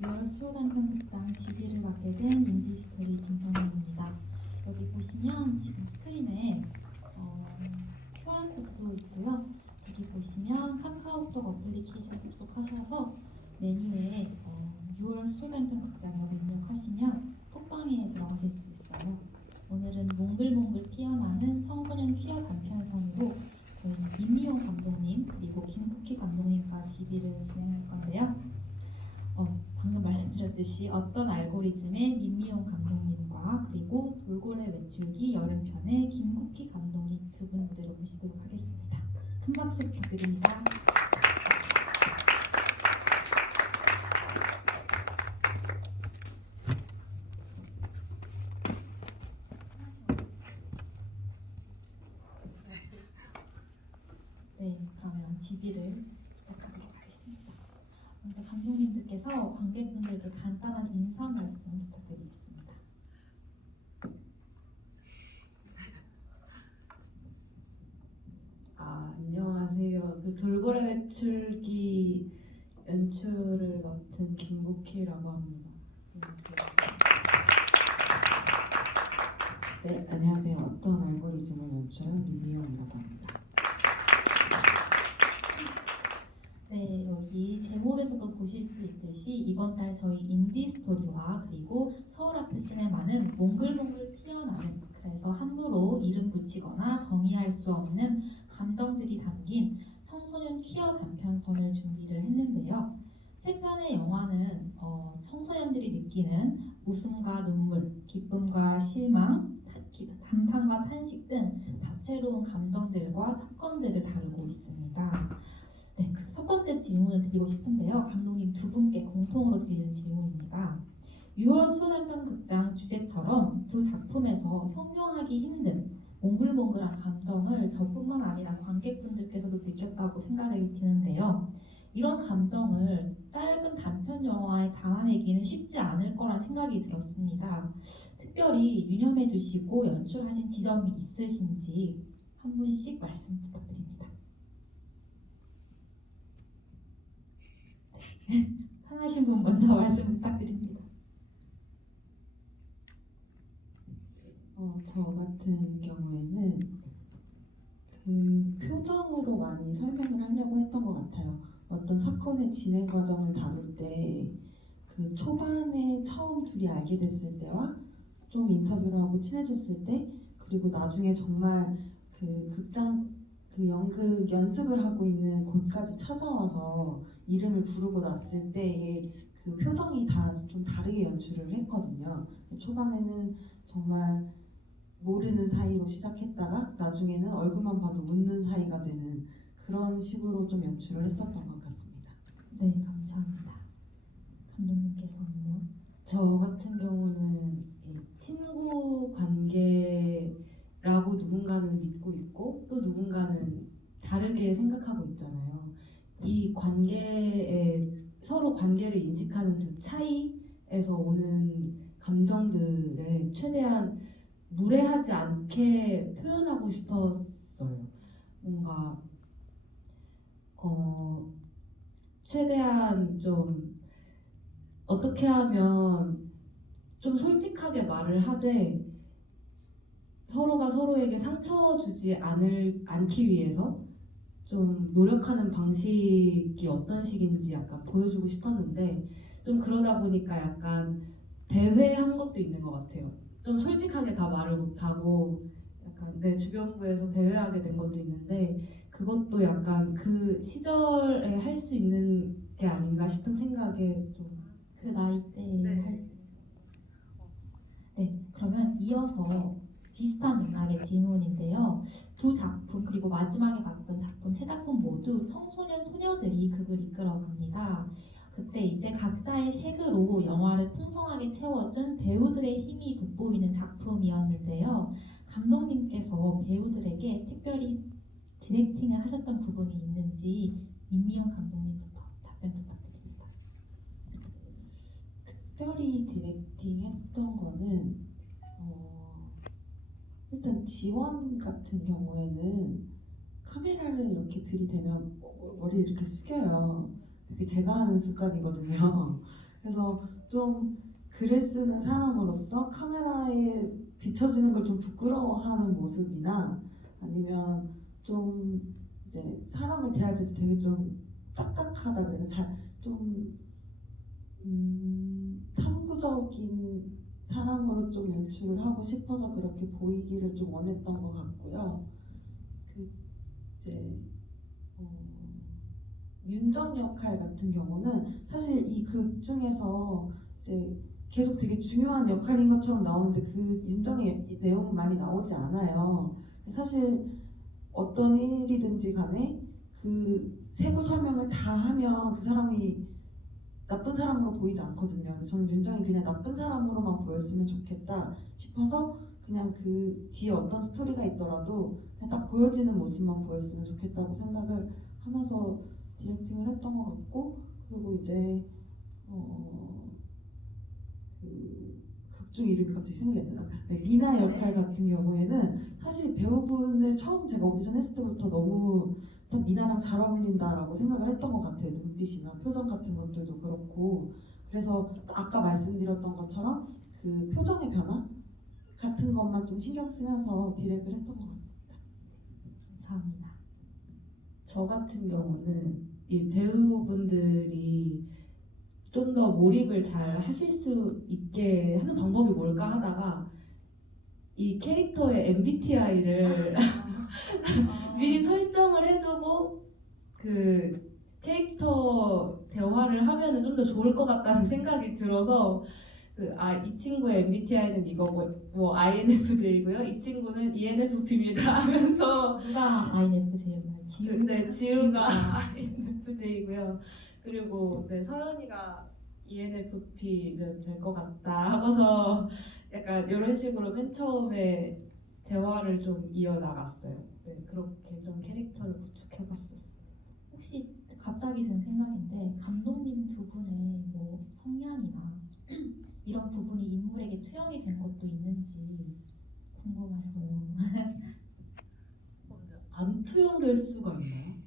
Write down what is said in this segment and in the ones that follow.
6월 수요단편극장 GD를 맡게 된 인디스토리 김선영입니다. 여기 보시면 지금 스크린에 QR코드도 있고요. 저기 보시면 카카오톡 어플리케이션 접속하셔서 메뉴에 6월 수요단편극장이라고 입력하시면 톡방에 들어가실 수 있어요. 오늘은 몽글몽글 피어나는 청소년 퀴어 단편성으로 저희 임미용 감독님 그리고 김국희 감독님과 GD를 진행할 건데요. 방금 말씀드렸듯이 어떤 알고리즘의 민미용 감독님과 그리고 돌고래 외출기 여름편의 김국희 감독님 두 분들을 모시도록 하겠습니다. 큰 박수 부탁드립니다. 네, 그러면 GD를 시작하도록 하겠습니다. 먼저 감독님들께서 관객분들께 간단한 인사 말씀 부탁드리겠습니다. 안녕하세요. 돌고래 외출기 연출을 맡은 김국희라고 합니다. 네, 안녕하세요. 어떤 알고리즘을 연출한 민미용이라고 합니다. 네, 여기 제목에서도 보실 수 있듯이 이번 달 저희 인디스토리와 그리고 서울아트시네마는 몽글몽글 피어나는, 그래서 함부로 이름 붙이거나 정의할 수 없는 감정들이 담긴 청소년 퀴어 단편선을 준비를 했는데요. 세 편의 영화는 청소년들이 느끼는 웃음과 눈물, 기쁨과 실망, 감탄과 탄식 등 다채로운 감정들과 사건들을 다루고 있습니다. 네, 그래서 첫 번째 질문을 드리고 싶은데요. 감독님 두 분께 공통으로 드리는 질문입니다. 6월 수요단편극장 주제처럼 두 작품에서 형용하기 힘든 몽글몽글한 감정을 저뿐만 아니라 관객분들께서도 느꼈다고 생각이 드는데요. 이런 감정을 짧은 단편 영화에 담아내기는 쉽지 않을 거란 생각이 들었습니다. 특별히 유념해 주시고 연출하신 지점이 있으신지 한 분씩 말씀 부탁드립니다. 편하신 분 먼저 말씀 부탁드립니다. 저 같은 경우에는 그 표정으로 많이 설명을 하려고 했던 것 같아요. 어떤 사건의 진행 과정을 다룰 때 그 초반에 처음 둘이 알게 됐을 때와 좀 인터뷰를 하고 친해졌을 때, 그리고 나중에 정말 그 극장 그 연극 연습을 하고 있는 곳까지 찾아와서 이름을 부르고 났을 때의 그 표정이 다 좀 다르게 연출을 했거든요. 초반에는 정말 모르는 사이로 시작했다가 나중에는 얼굴만 봐도 웃는 사이가 되는 그런 식으로 좀 연출을 했었던 것 같습니다. 네, 감사합니다. 감독님께서는요? 저 같은 경우는 이 친구 관계라고 누군가는 믿고 있고 또 누군가는 다르게 생각하고 있잖아요. 이 관계에 서로 관계를 인식하는 두 차이에서 오는 감정들을 최대한 무례하지 않게 표현하고 싶었어요. 뭔가 최대한 좀 어떻게 하면 좀 솔직하게 말을 하되 서로가 서로에게 상처 주지 않기 위해서 좀 노력하는 방식이 어떤 식인지 약간 보여주고 싶었는데, 좀 그러다 보니까 약간 배회한 것도 있는 것 같아요. 좀 솔직하게 다 말을 못하고 약간 내 주변부에서 배회하게 된 것도 있는데, 그것도 약간 그 시절에 할 수 있는 게 아닌가 싶은 생각에 좀. 그 나이 때 할 수. 네, 그러면 이어서 비슷한 맥락의 질문인데요. 두 작품 그리고 마지막에 봤던 작품 세 작품 모두 청소년 소녀들이 극을 이끌어갑니다. 그때 이제 각자의 색으로 영화를 풍성하게 채워준 배우들의 힘이 돋보이는 작품이었는데요. 감독님께서 배우들에게 특별히 디렉팅을 하셨던 부분이 있는지 임미영 감독님부터 답변 부탁드립니다. 특별히 디렉팅 했던 거는 일단 지원 같은 경우에는 카메라를 이렇게 들이대면 머리를 이렇게 숙여요. 그게 제가 하는 습관이거든요. 그래서 좀 글을 쓰는 사람으로서 카메라에 비춰지는 걸 좀 부끄러워하는 모습이나 아니면 좀 이제 사람을 대할 때도 되게 좀 딱딱하다 그래야 되나? 좀 탐구적인 사람으로 좀 연출을 하고 싶어서 그렇게 보이기를 좀 원했던 것 같고요. 그 이제 윤정 역할 같은 경우는 사실 이 극 중에서 이제 계속 되게 중요한 역할인 것처럼 나오는데 그 윤정의 내용은 많이 나오지 않아요. 사실 어떤 일이든지 간에 그 세부 설명을 다 하면 그 사람이 나쁜 사람으로 보이지 않거든요. 근데 저는 윤정이 그냥 나쁜 사람으로만 보였으면 좋겠다 싶어서 그냥 그 뒤에 어떤 스토리가 있더라도 그냥 딱 보여지는 모습만 보였으면 좋겠다고 생각을 하면서 디렉팅을 했던 것 같고, 그리고 이제 그 극중 이름이 갑자기 생각이 안 나요. 네, 미나 역할 같은 경우에는 사실 배우분을 처음 제가 오디션 했을 때부터 너무 딱 미나랑 잘 어울린다라고 생각을 했던 것 같아요. 눈빛이나 표정 같은 것들도 그렇고. 그래서 아까 말씀드렸던 것처럼 그 표정의 변화 같은 것만 좀 신경 쓰면서 디렉을 했던 것 같습니다. 감사합니다. 저 같은 경우는 이 배우분들이 좀 더 몰입을 잘 하실 수 있게 하는 방법이 뭘까 하다가 이 캐릭터의 MBTI를 미리 설정을 해두고 그 캐릭터 대화를 하면은 좀 더 좋을 것 같다는 생각이 들어서 이 친구의 MBTI는 이거고 뭐 INFJ고요. 이 친구는 ENFP입니다 하면서 누가 INFJ였나요? 근데 지우가 INFJ고요. 그리고 서연이가 ENFP면 될 것 같다 하고서 약간 이런 식으로 맨 처음에 대화를 좀 이어나갔어요. 네, 그렇게 좀 캐릭터를 구축해봤었어요. 혹시 갑자기 든 생각인데 감독님 두 분의 뭐 성향이나 이런 부분이 인물에게 투영이 된 것도 있는지 궁금해서요. 안 투영될 수가 있나요?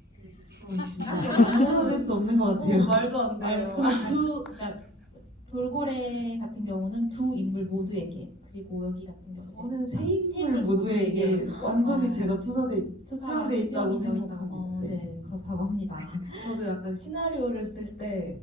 그건 진짜 상상할 수 없는 것 같아요. 말도 안 돼요. 그러니까 돌고래 같은 경우는 두 인물 모두에게, 그리고 여기 같은 경우는 저는 세 인물 인물 모두에게 완전히 제가 투영돼 투영돼 있다고 생각합니다. 네, 그렇다고 합니다. 저도 약간 시나리오를 쓸 때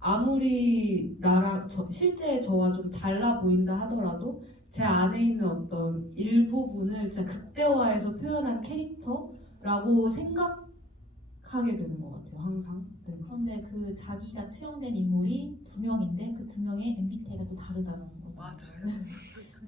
아무리 나랑 실제 저와 좀 달라 보인다 하더라도 제 안에 있는 어떤 일부분을 진짜 극대화해서 표현한 캐릭터라고 생각하게 되는 것 같아요. 항상. 네. 그런데 그 자기가 투영된 인물이 두 명인데 그 두 명의 MBTI가 또 다르다는 거. 맞아요.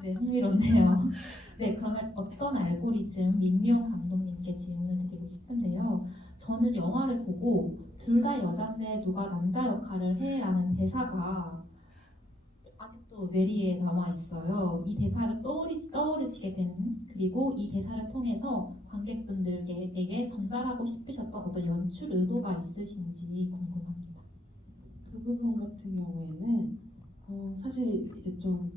네, 흥미롭네요. 네, 그러면 어떤 알고리즘 민명 감독님께 질문을 드리고 싶은데요. 저는 영화를 보고 둘 다 여잔데 누가 남자 역할을 해라는 대사가 아직도 뇌리에 남아 있어요. 이 대사를 떠오르시게 된, 그리고 이 대사를 통해서 관객분들에게 전달하고 싶으셨던 어떤 연출 의도가 있으신지 궁금합니다. 그 부분 같은 경우에는 사실 이제 좀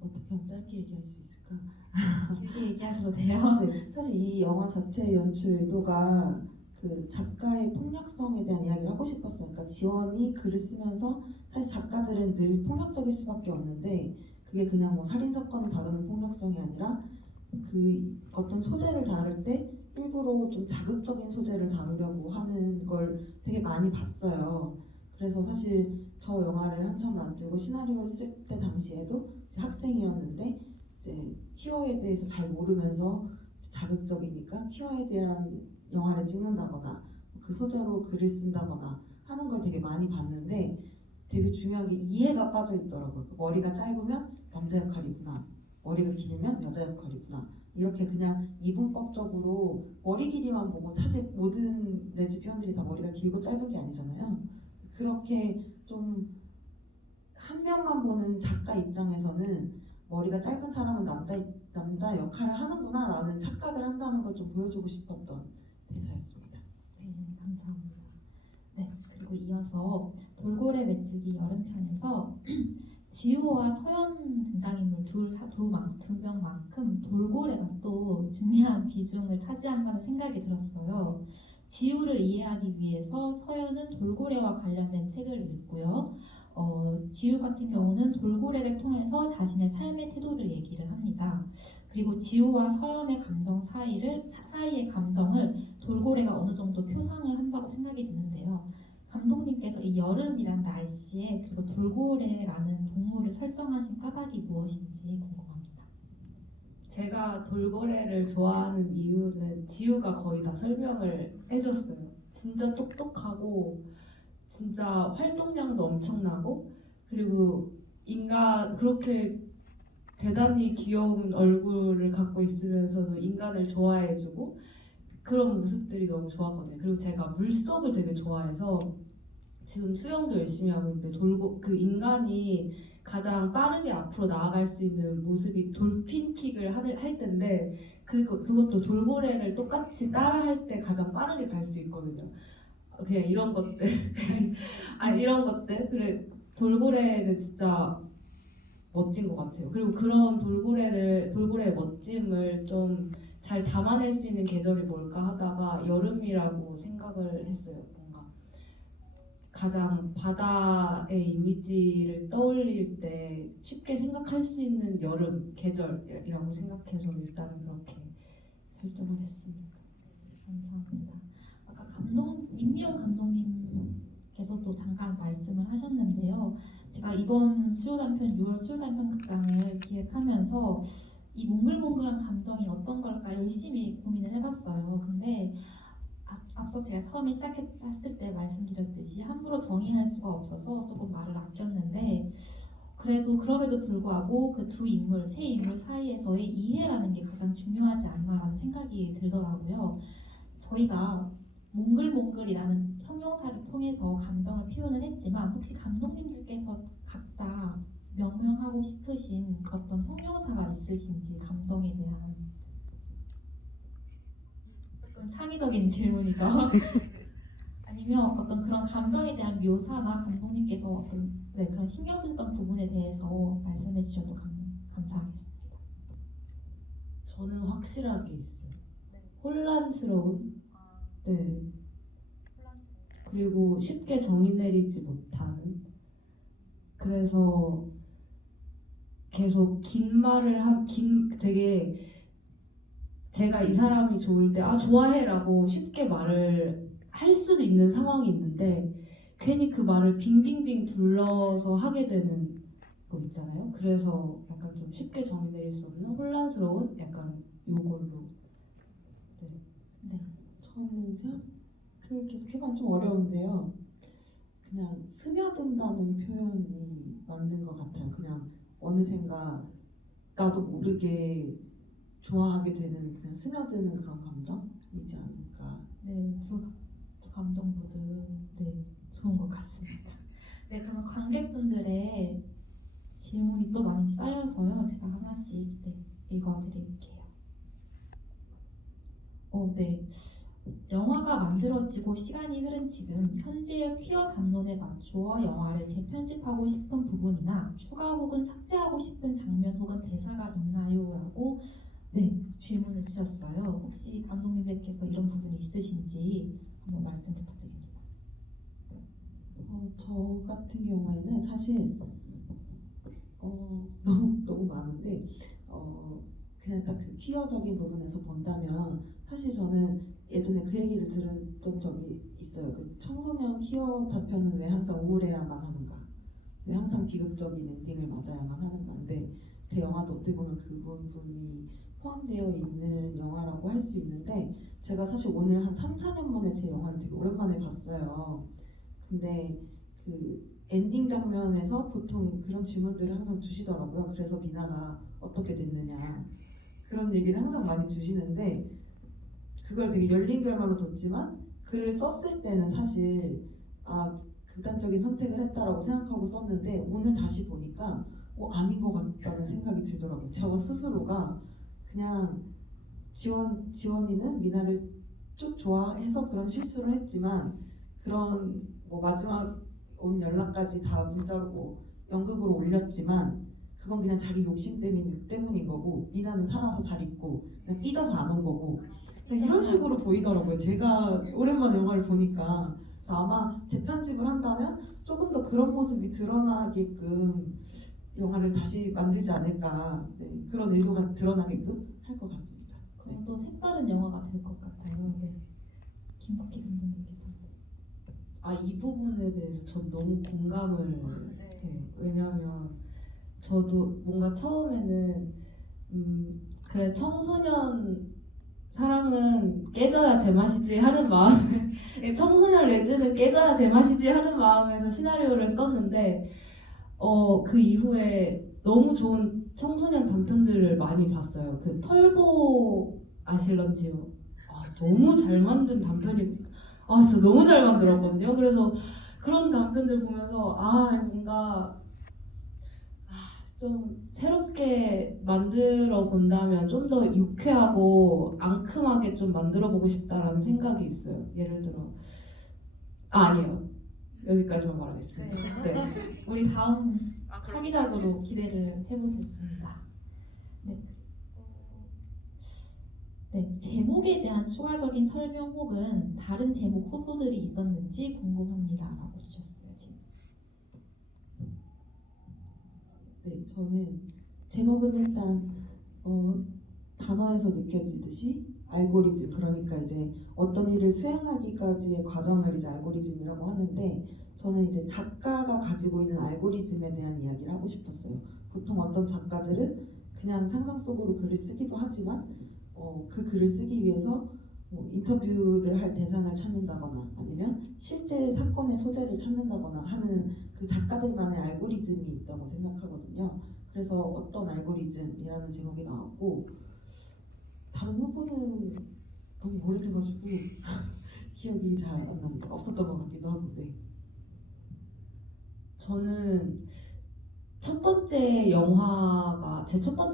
어떻게 하면 짧게 얘기할 수 있을까? 길게 얘기하셔도 돼요. 네, 사실 이 영화 자체의 연출 의도가 그 작가의 폭력성에 대한 이야기를 하고 싶었어요. 그러니까 지원이 글을 쓰면서 사실 작가들은 늘 폭력적일 수밖에 없는데 그게 그냥 뭐 살인 사건을 다루는 폭력성이 아니라 그 어떤 소재를 다룰 때 일부러 좀 자극적인 소재를 다루려고 하는 걸 되게 많이 봤어요. 그래서 사실 저 영화를 한참 만들고 시나리오를 쓸 때 당시에도 이제 학생이었는데 이제 퀴어에 대해서 잘 모르면서 자극적이니까 퀴어에 대한 영화를 찍는다거나 그 소재로 글을 쓴다거나 하는 걸 되게 많이 봤는데 되게 중요한 게 이해가 빠져 있더라고요. 머리가 짧으면 남자 역할이구나, 머리가 길면 여자 역할이구나, 이렇게 그냥 이분법적으로 머리 길이만 보고, 사실 모든 레즈비언들이 다 머리가 길고 짧은 게 아니잖아요. 그렇게 좀 한 면만 보는 작가 입장에서는 머리가 짧은 사람은 남자 역할을 하는구나라는 착각을 한다는 걸 좀 보여주고 싶었던 대사였습니다. 네, 감사합니다. 네, 그리고 이어서 돌고래 메추기 여름편에서 지우와 서연 등장인물 두 명만큼 돌고래가 또 중요한 비중을 차지한다는 생각이 들었어요. 지우를 이해하기 위해서 서연은 돌고래와 관련된 책을 읽고요. 지우 같은 경우는 돌고래를 통해서 자신의 삶의 태도를 얘기를 합니다. 그리고 지우와 서연의 감정 사이의 감정을 돌고래가 어느 정도 표상을 한다고 생각이 드는데요. 감독님께서 이 여름이란 날씨에 그리고 돌고래라는 동물을 설정하신 까닭이 무엇인지 궁금합니다. 제가 돌고래를 좋아하는 이유는 지우가 거의 다 설명을 해줬어요. 진짜 똑똑하고 진짜 활동량도 엄청나고 그리고 인간 그렇게 대단히 귀여운 얼굴을 갖고 있으면서도 인간을 좋아해주고 그런 모습들이 너무 좋았거든요. 그리고 제가 물속을 되게 좋아해서 지금 수영도 열심히 하고 있는데 그 인간이 가장 빠르게 앞으로 나아갈 수 있는 모습이 돌핀킥을 할 텐데 그것도 돌고래를 똑같이 따라할 때 가장 빠르게 갈 수 있거든요. 그냥 이런 것들 이런 것들 그래 돌고래는 진짜 멋진 것 같아요. 그리고 그런 돌고래의 멋짐을 좀 잘 담아낼 수 있는 계절이 뭘까 하다가 여름이라고 생각을 했어요. 뭔가 가장 바다의 이미지를 떠올릴 때 쉽게 생각할 수 있는 여름 계절이라고 생각해서 일단은 그렇게 설정을 했습니다. 감사합니다. 아까 민미영 감독님께서도 잠깐 말씀을 하셨는데요. 제가 이번 수요단편 6월 수요단편 극장을 기획하면서 이 몽글몽글한 감정이 어떤 걸까 열심히 고민을 해봤어요. 근데 앞서 제가 처음에 시작했을 때 말씀드렸듯이 함부로 정의할 수가 없어서 조금 말을 아꼈는데 그럼에도 불구하고 그 세 인물 사이에서의 이해라는 게 가장 중요하지 않나라는 생각이 들더라고요. 저희가 몽글몽글이라는 형용사를 통해서 감정을 표현을 했지만 혹시 감독님들께서 각자 명명하고 싶으신 어떤 형용사가 있으신지 감정에 대한 조금 창의적인 질문이죠. 아니면 어떤 그런 감정에 대한 묘사나 감독님께서 어떤 그런 신경 쓰셨던 부분에 대해서 말씀해 주셔도 감사하겠습니다. 저는 확실하게 있어요. 혼란스러운 네. 그리고 쉽게 정의 내리지 못하는 그래서 계속 긴 말을 되게 제가 이 사람이 좋을 때 좋아해라고 쉽게 말을 할 수도 있는 상황이 있는데 괜히 그 말을 빙빙빙 둘러서 하게 되는 거 있잖아요. 그래서 약간 좀 쉽게 정의 내릴 수 없는 혼란스러운 약간 요걸로 네. 저는 그 계속 해보면 좀 어려운데요. 그냥 스며든다는 표현이 맞는 것 같아요. 그냥 어느샌가 나도 모르게 좋아하게 되는 그냥 스며드는 그런 감정이지 않을까. 네, 두 감정 모두 좋은 것 같습니다. 네, 그러면 관객분들의 질문이 또 많이 쌓여서요. 제가 하나씩 읽어드릴게요. 네. 영화가 만들어지고 시간이 흐른 지금 현재의 퀴어 담론에 맞추어 영화를 재편집하고 싶은 부분이나 추가 혹은 삭제하고 싶은 장면 혹은 대사가 있나요? 라고 질문을 주셨어요. 혹시 감독님들께서 이런 부분이 있으신지 한번 말씀 부탁드립니다. 저 같은 경우에는 사실 너무 많은데 그냥 딱 그 퀴어적인 부분에서 본다면 사실 저는 예전에 그 얘기를 들었던 적이 있어요. 그 청소년 퀴어 단편은 왜 항상 우울해야만 하는가? 왜 항상 비극적인 엔딩을 맞아야만 하는가? 근데 제 영화도 어떻게 보면 그 부분이 포함되어 있는 영화라고 할 수 있는데 제가 사실 오늘 한 3, 4년 만에 제 영화를 되게 오랜만에 봤어요. 근데 그 엔딩 장면에서 보통 그런 질문들을 항상 주시더라고요. 그래서 미나가 어떻게 됐느냐 그런 얘기를 항상 많이 주시는데 그걸 되게 열린 결말로 뒀지만 글을 썼을 때는 사실 극단적인 선택을 했다라고 생각하고 썼는데 오늘 다시 보니까 아닌 것 같다는 생각이 들더라고요. 저 스스로가 그냥 지원이는 미나를 쭉 좋아해서 그런 실수를 했지만 그런 마지막 온 연락까지 다 문자로 연극으로 올렸지만 그건 그냥 자기 욕심 때문인 거고 미나는 살아서 잘 있고 그냥 삐져서 안 온 거고 이런 식으로 보이더라고요. 제가 오랜만에 영화를 보니까. 그래서 아마 재편집을 한다면 조금 더 그런 모습이 드러나게끔 영화를 다시 만들지 않을까, 네, 그런 의도가 드러나게끔 할 것 같습니다. 그럼 또 색다른 영화가 될 것 같아요. 네. 김국희 감독님께서. 이 부분에 대해서 전 너무 공감을 해요. 왜냐하면 저도 뭔가 처음에는 그래 청소년 사랑은 깨져야 제맛이지 하는 마음에 청소년 레즈는 깨져야 제맛이지 하는 마음에서 시나리오를 썼는데 그 이후에 너무 좋은 청소년 단편들을 많이 봤어요. 그 털보 아실런지요. 너무 잘 만든 단편이 진짜 너무 잘 만들었거든요. 그래서 그런 단편들 보면서 뭔가 좀 새롭게 만들어 본다면 좀 더 유쾌하고 앙큼하게 좀 만들어 보고 싶다라는 생각이 있어요. 예를 들어 아니에요. 여기까지만 말하겠습니다. 네. 우리 다음 차기작으로 기대를 해보겠습니다. 네. 네, 제목에 대한 추가적인 설명 혹은 다른 제목 후보들이 있었는지 궁금합니다라고 주셨어요. 지금. 네, 저는 제목은 일단 단어에서 느껴지듯이 알고리즘, 그러니까 이제 어떤 일을 수행하기까지의 과정을 이제 알고리즘이라고 하는데, 저는 이제 작가가 가지고 있는 알고리즘에 대한 이야기를 하고 싶었어요. 보통 어떤 작가들은 그냥 상상 속으로 글을 쓰기도 하지만 그 글을 쓰기 위해서 인터뷰를 할 대상을 찾는다거나 아니면 실제 사건의 소재를 찾는다거나 하는 그 작가들만의 알고리즘이 있다고 생각하거든요. 그래서 어떤 알고리즘이라는 제목이 나왔고, 다른 후보는 너무 오래돼가지고 기억이 잘 안 납니다. 없었던 것 같기도 하고. 네. 저는 제 첫 번째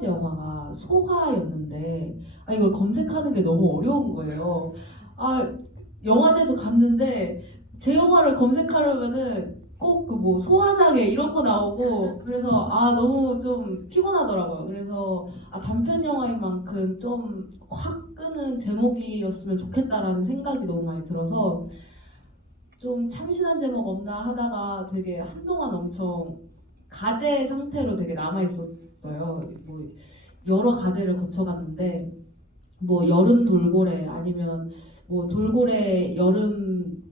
영화가 소화였는데 이걸 검색하는 게 너무 어려운 거예요. 영화제도 갔는데 제 영화를 검색하려면은 꼭 그 뭐 소화장애 이런 거 나오고 그래서 너무 좀 피곤하더라고요. 그래서 단편 영화인 만큼 좀 확 끄는 제목이었으면 좋겠다라는 생각이 너무 많이 들어서 좀 참신한 제목 없나 하다가 되게 한동안 엄청 가제 상태로 되게 남아 있었어요. 뭐 여러 가제를 거쳐갔는데 뭐 여름 돌고래 아니면 뭐 돌고래 여름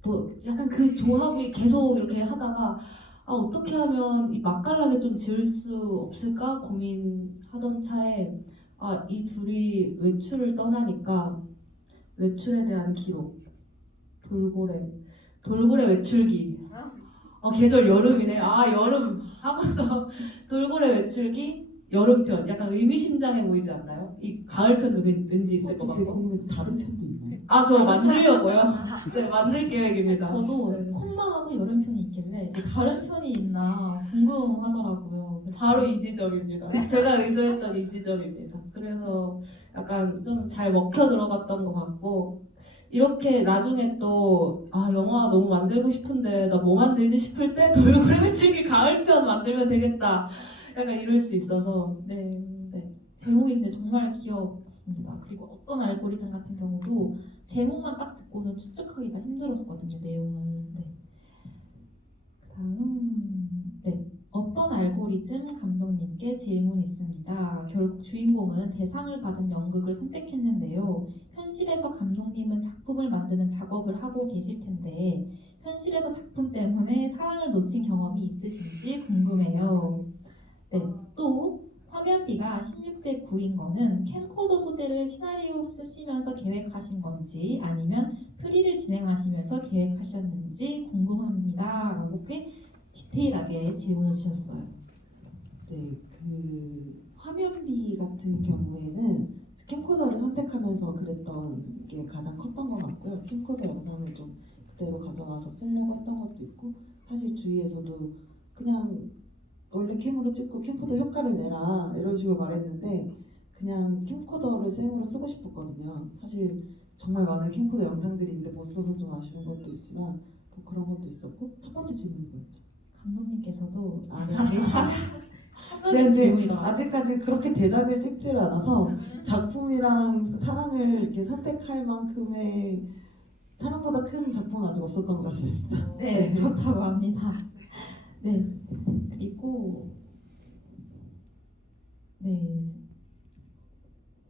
또 약간 그 조합이 계속 이렇게 하다가 어떻게 하면 이 맛깔나게 좀 지을 수 없을까 고민하던 차에 이 둘이 외출을 떠나니까 외출에 대한 기록 돌고래 외출기 계절 여름이네. 여름 하고서 돌고래 외출기 여름편 약간 의미심장해 보이지 않나요? 이 가을편도 왠지 있을 것 혹시 제 같고. 궁금한 다른 편도 있나요? 저 만들려고요. 네, 만들 계획입니다. 저도 네. 콤마하고 여름 편이 있길래 다른 편이 있나 궁금하더라고요. 그래서 바로 이 지점입니다. 제가 의도했던 이 지점입니다. 그래서 약간 좀 잘 먹혀 들어갔던 것 같고 이렇게 나중에 또 영화 너무 만들고 싶은데 나 뭐 만들지 싶을 때 돌고래 외출기 가을편 만들면 되겠다. 약간 이럴 수 있어서 네. 제목이 근데 정말 귀엽습니다. 그리고 어떤 알고리즘 같은 경우도 제목만 딱 듣고는 추측하기가 힘들었거든요, 내용을. 네. 네. 어떤 알고리즘 감독님께 질문이 있습니다. 결국 주인공은 대상을 받은 연극을 선택했는데요. 현실에서 감독님은 작품을 만드는 작업을 하고 계실 텐데 현실에서 작품 때문에 사랑을 놓친 경험이 있으신지 궁금해요. 네. 또 화면비가 16대 9인 거는 캠코더 소재를 시나리오 쓰시면서 계획하신 건지 아니면 프리를 진행하시면서 계획하셨는지 궁금합니다. 라고 꽤 디테일하게 질문을 주셨어요. 네, 그 화면비 같은 경우에는 캠코더를 선택하면서 그랬던 게 가장 컸던 것 같고요. 캠코더 영상을 좀 그대로 가져와서 쓰려고 했던 것도 있고, 사실 주위에서도 그냥 원래 캠으로 찍고 캠코더 효과를 내라 이런 식으로 말했는데 그냥 캠코더를 쌤으로 쓰고 싶었거든요. 사실 정말 많은 캠코더 영상들이 있는데 못 써서 좀 아쉬운 것도 있지만 뭐 그런 것도 있었고. 첫 번째 질문이 뭐였죠? 감독님께서도 제가 질문이 아직까지 그렇게 대작을 찍지를 않아서 작품이랑 사랑을 이렇게 선택할 만큼의 사랑보다 큰 작품은 아직 없었던 것 같습니다. 네, 그렇다고 합니다. 네, 그리고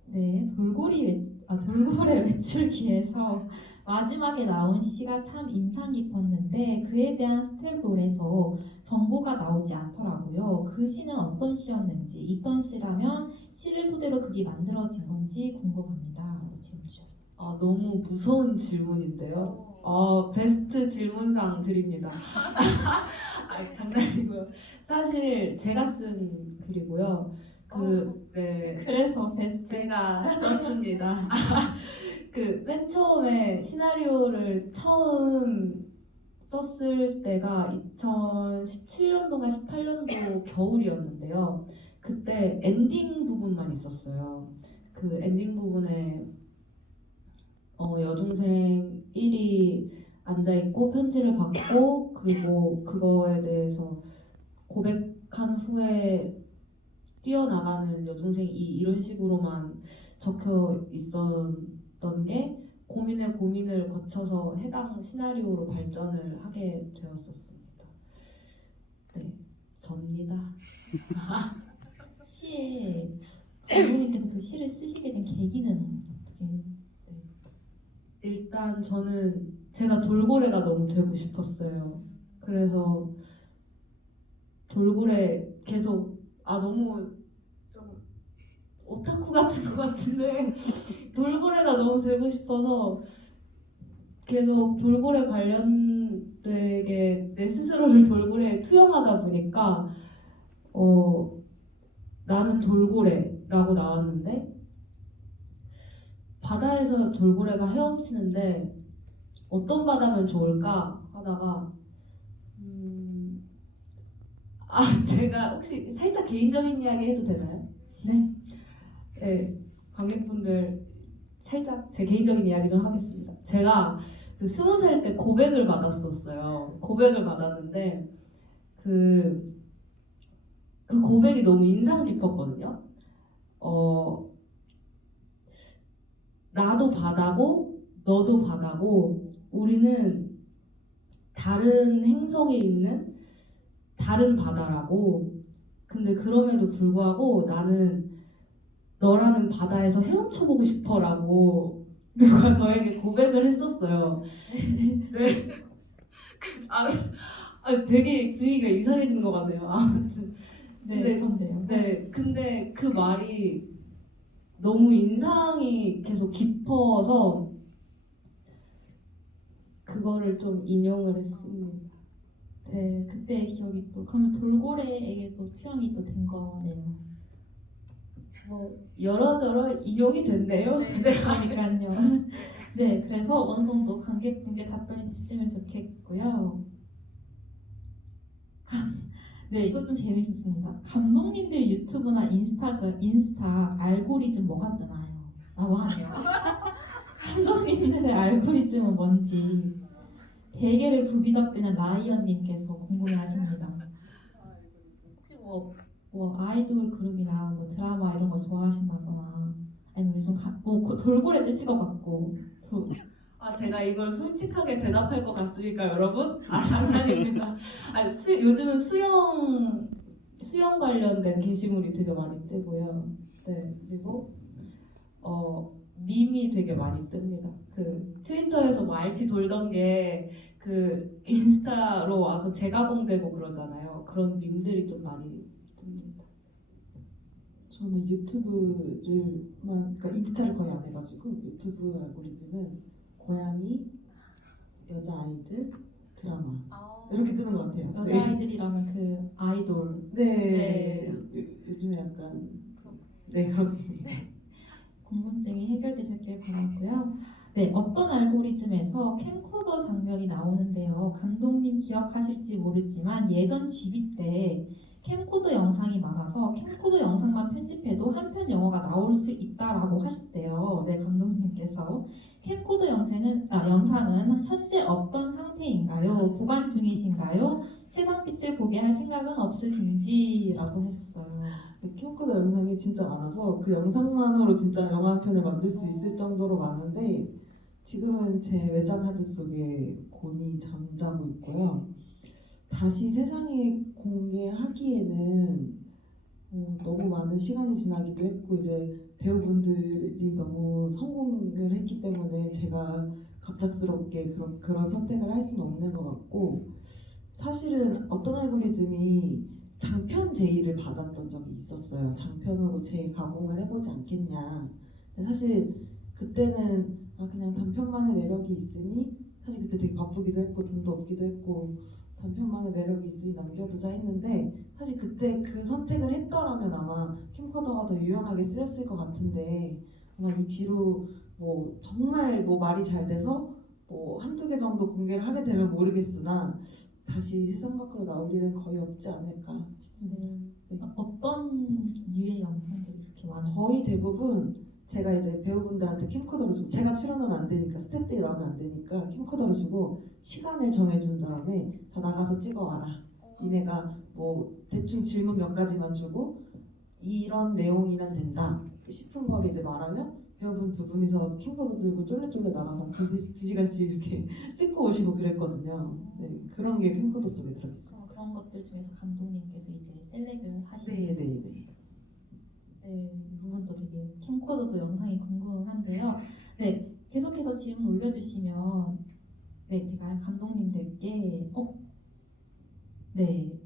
네, 돌고래 외출기에서 마지막에 나온 시가 참 인상 깊었는데 그에 대한 스텝롤에서 정보가 나오지 않더라고요. 그 시는 어떤 시였는지, 있던 시라면 시를 토대로 극이 만들어진 건지 궁금합니다. 라고 질문 주셨어요. 아, 너무 무서운 질문인데요. 베스트 질문상 드립니다. 아, 장난이고요. 사실 제가 쓴 글이고요. 네, 그래서 베스트 제가 썼습니다. 그 맨 처음에 시나리오를 처음 썼을 때가 2017년도가 18년도 겨울이었는데요. 그때 엔딩 부분만 있었어요. 그 엔딩 부분에 여중생 1이 앉아있고 편지를 받고 그리고 그거에 대해서 고백한 후에 뛰어나가는 여중생 2 이런 식으로만 적혀 있었던 게 고민을 거쳐서 해당 시나리오로 발전을 하게 되었었습니다. 네, 접니다. 시에 감독님께서 그 시를 쓰시게 된 계기는 어떻게? 일단 저는 제가 돌고래가 너무 되고 싶었어요. 그래서 돌고래 계속 너무 좀 오타쿠 같은 것 같은데 돌고래가 너무 되고 싶어서 계속 돌고래 관련되게 내 스스로를 돌고래에 투영하다 보니까 나는 돌고래라고 나왔는데 바다에서 돌고래가 헤엄치는데 어떤 바다면 좋을까 하다가 제가 혹시 살짝 개인적인 이야기 해도 되나요? 네. 네, 관객분들 살짝 제 개인적인 이야기 좀 하겠습니다. 제가 그 20살 때 고백을 받았었어요. 고백을 받았는데 그 고백이 너무 인상 깊었거든요. 나도 바다고 너도 바다고 우리는 다른 행성에 있는 다른 바다라고. 근데 그럼에도 불구하고 나는 너라는 바다에서 헤엄쳐보고 싶어라고 누가 저에게 고백을 했었어요. 네. 되게 분위기가 이상해지는 것 같네요. 아무튼 네, 그런데요. 네, 근데 그 말이 너무 인상이 계속 깊어서 그거를 좀 인용을 했습니다. 네, 그때의 기억이 또 그러면 돌고래에게도 투영이 또 된 거네요. 여러저러 인용이 됐네요. 네, 그러니까요. 네, 그래서 어느 정도 관객분께 답변이 됐으면 좋겠고요. 네, 이거 좀 재밌습니다. 감독님들 유튜브나 인스타 알고리즘 뭐가 뜨나요? 라고 하네요. 감독님들의 알고리즘은 뭔지 베개를 부비적대는 라이언님께서 궁금해하십니다. 혹시 뭐 아이돌 그룹이나 뭐 드라마 이런 거 좋아하신다거나 아니면 요즘 돌고래 뜨실 것 같고 제가 이걸 솔직하게 대답할 것 같습니까, 여러분? 장난입니다. 요즘은 수영 관련된 게시물이 되게 많이 뜨고요. 네, 그리고 밈이 되게 많이 뜹니다. 그 트위터에서 뭐 RT 돌던 게 그 인스타로 와서 재가공되고 그러잖아요. 그런 밈들이 좀 많이 뜹니다. 저는 그러니까 인스타를 거의 안 해가지고 유튜브 알고리즘은 고양이, 여자아이들, 드라마 이렇게 뜨는 것 같아요. 여자아이들이라면 그 아이돌 네. 요즘에 약간 그렇습니다. 궁금증이 해결되셨길 바라고요. 네, 어떤 알고리즘에서 캠코더 장면이 나오는데요. 감독님 기억하실지 모르지만 예전 GB 때 캠코더 영상이 많아서 캠코더 영상만 편집해도 한 편 영화가 나올 수 있다라고 하셨대요. 네, 감독님께서 캠코더 영상은 현재 어떤 상태인가요? 보관 중이신가요? 세상빛을 보게 할 생각은 없으신지?라고 하셨어요. 캠코더 영상이 진짜 많아서 그 영상만으로 진짜 영화 한 편을 만들 수 있을 정도로 많은데 지금은 제 외장 하드 속에 곤이 잠자고 있고요. 다시 세상에 공개하기에는 너무 많은 시간이 지나기도 했고 이제 배우분들이 너무 성공을 했기 때문에 제가 갑작스럽게 그런 선택을 할 수는 없는 것 같고 사실은 어떤 알고리즘이 장편 제의를 받았던 적이 있었어요. 장편으로 재가공을 해보지 않겠냐. 근데 사실 그때는 그냥 단편만의 매력이 있으니 사실 그때 되게 바쁘기도 했고 돈도 없기도 했고 단편만의 매력이 있으니 남겨두자 했는데 사실 그때 그 선택을 했더라면 아마 캠코더가 더 유용하게 쓰였을 것 같은데 아마 이 뒤로 뭐 정말 뭐 말이 잘 돼서 뭐 한두 개 정도 공개를 하게 되면 모르겠으나 다시 세상 밖으로 나올 일은 거의 없지 않을까 싶습니다. 네. 어떤 류의 영상들이 그렇게 많아요? 거의 대부분 제가 이제 배우분들한테 캠코더를 주고 제가 출연하면 안 되니까 스태프들이 나오면 안 되니까 캠코더를 주고 시간을 정해준 다음에 자 나가서 찍어와라. 니네가 뭐 대충 질문 몇 가지만 주고 이런 내용이면 된다 싶은 거를 이제 말하면 배우분 두 분이서 캠코더 들고 쫄래쫄래 나가서 두 시간씩 이렇게 찍고 오시고 그랬거든요. 네, 그런 게 캠코더 속에 들어있어요. 그런 것들 중에서 감독님께서 이제 셀렉을 하시는 네네네. 네, 이 부분도 되게 캠코더도 영상이 궁금한데요. 네, 계속해서 질문 올려주시면 네, 제가 감독님들께 네,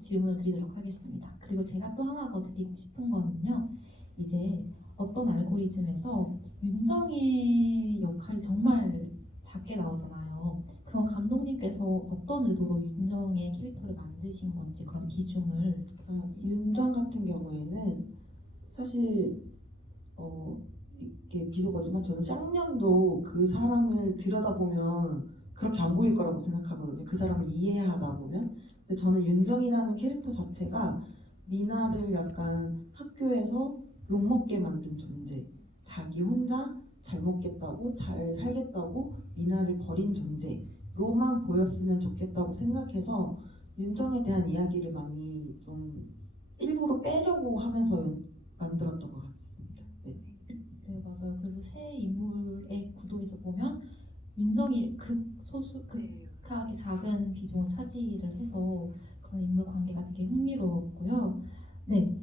질문을 드리도록 하겠습니다. 그리고 제가 또 하나 더 드리고 싶은 거는요. 이제 어떤 알고리즘에서 윤정의 역할이 정말 작게 나오잖아요. 그럼 감독님께서 어떤 의도로 윤정의 캐릭터를 만드신 건지 그런 기준을 윤정 같은 경우에는 사실 이게 비속어지만 저는 쌍년도 그 사람을 들여다보면 그렇게 안 보일 거라고 생각하거든요. 그 사람을 이해하다 보면. 근데 저는 윤정이라는 캐릭터 자체가 미나를 약간 학교에서 욕먹게 만든 존재. 자기 혼자 잘 먹겠다고 잘 살겠다고 미나를 버린 존재로만 보였으면 좋겠다고 생각해서 윤정에 대한 이야기를 많이 좀 일부러 빼려고 하면서 만들었던 것 같습니다. 네. 네, 맞아요. 그래서 새 인물의 구도에서 보면 윤정이 극하게 작은 비중을 차지를 해서 그런 인물 관계가 되게 흥미로웠고요. 네,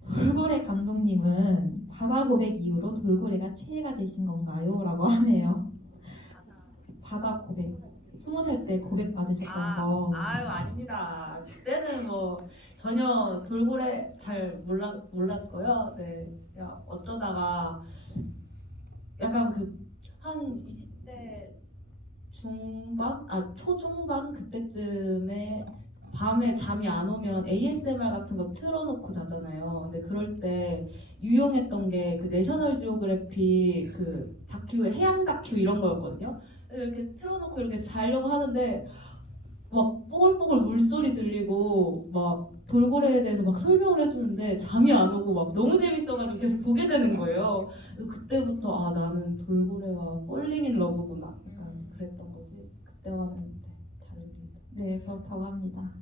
돌고래 감독님은 바다 고백 이후로 돌고래가 최애가 되신 건가요? 라고 하네요. 바다 고백. 20살 때 고백 받으셨던 거. 아유 아닙니다. 그때는 뭐 전혀 돌고래 잘 몰랐고요. 네, 그냥 어쩌다가 약간 그 한 20대 중반, 초중반 그때쯤에 밤에 잠이 안 오면 ASMR 같은 거 틀어놓고 자잖아요. 근데 그럴 때 유용했던 게 그 내셔널 지오그래피 그 다큐 해양 다큐 이런 거였거든요. 이렇게 틀어놓고 이렇게 자려고 하는데 막 뽀글뽀글 물소리 들리고 막 돌고래에 대해서 막 설명을 해주는데 잠이 안 오고 막 너무 재밌어가지고 계속 보게 되는 거예요. 그래서 그때부터 나는 돌고래와 폴링 인 러브구나 약간 그랬던 거지. 그때와는 다릅니다. 네, 그렇다고 합니다.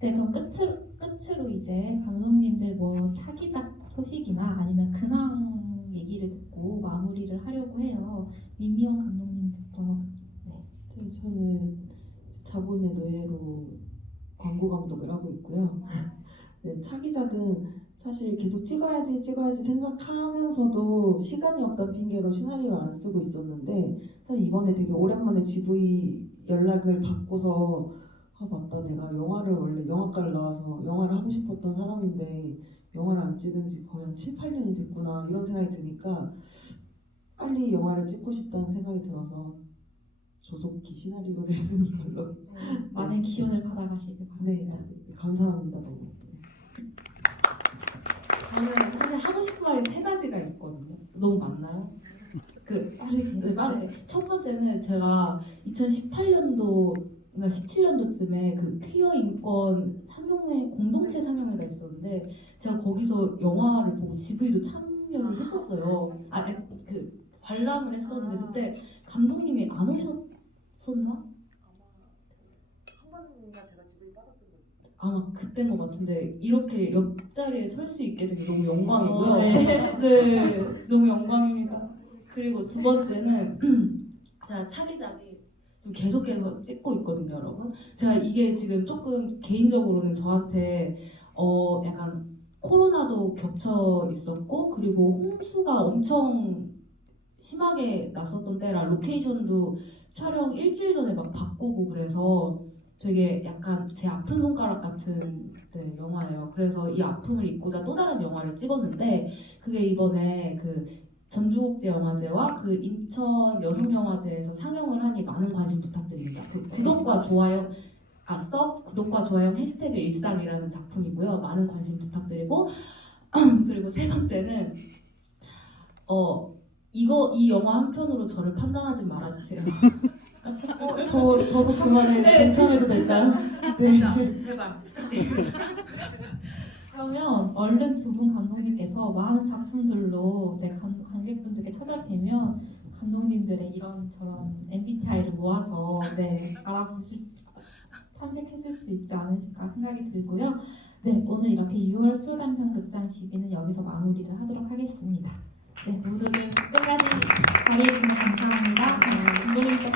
네, 그럼 끝으로 이제 감독님들 뭐 차기작 소식이나 아니면 근황 얘기를 듣고 마무리를 하려고 해요. 민미원 감독님부터. 네, 저는 자본의 노예로 광고 감독을 하고 있고요. 네, 차기작은 사실 계속 찍어야지 생각하면서도 시간이 없다는 핑계로 시나리오를 안 쓰고 있었는데 사실 이번에 되게 오랜만에 GV 연락을 받고서 맞다 내가 영화를 원래 영화과를 나와서 영화를 하고 싶었던 사람인데 영화를 안 찍은 지 거의 한 7, 8년이 됐구나 이런 생각이 드니까 빨리 영화를 찍고 싶다는 생각이 들어서 조속히 시나리오를 쓰는 걸로. 많은 기운을 받아가시길 네, 바랍니다. 감사합니다 너무. 저는 사실 하고 싶은 말이 세 가지가 있거든요. 너무 많나요? 네, 빠르게. 첫 번째는 제가 2018년도, 그러니까 17년도쯤에 그 퀴어 인권 상영회, 공동체 상영회가 있었는데 제가 거기서 영화를 보고 GV도 참여를 했었어요. 그 관람을 했었는데 그때 감독님이 안 오셨었나? 아마 그때인 것 같은데 이렇게 옆자리에 설 수 있게 되게 너무 영광이고요. 네. 네, 너무 영광입니다. 그리고 두 번째는 제가 차기작이 지금 계속해서 찍고 있거든요, 여러분. 제가 이게 지금 조금 개인적으로는 저한테 약간 코로나도 겹쳐 있었고 그리고 홍수가 엄청 심하게 났었던 때라 로케이션도 촬영 일주일 전에 막 바꾸고 그래서 되게 약간 제 아픈 손가락 같은 네, 영화예요. 그래서 이 아픔을 잊고자 또 다른 영화를 찍었는데 그게 이번에 그 전주국제영화제와 그 인천 여성영화제에서 상영을 하니 많은 관심 부탁드립니다. 그 구독과 좋아요 구독과 좋아요 해시태그 일상이라는 작품이고요. 많은 관심 부탁드리고 그리고 세 번째는 이 영화 한 편으로 저를 판단하지 말아주세요. 저도 그만에 네, 동참해도 진짜. 될까요? 진짜 제발 부탁드립니다. 그러면 얼른 두 분 감독님께서 많은 작품들로 관객분들께 찾아뵈면 감독님들의 이런저런 MBTI를 모아서 탐색했을 수 있지 않을까 생각이 들고요. 네, 오늘 이렇게 6월 수요단편 극장 12는 여기서 마무리를 하도록 하겠습니다. 네, 모두들 끝까지 자리해 주셔서 감사합니다. 감독님께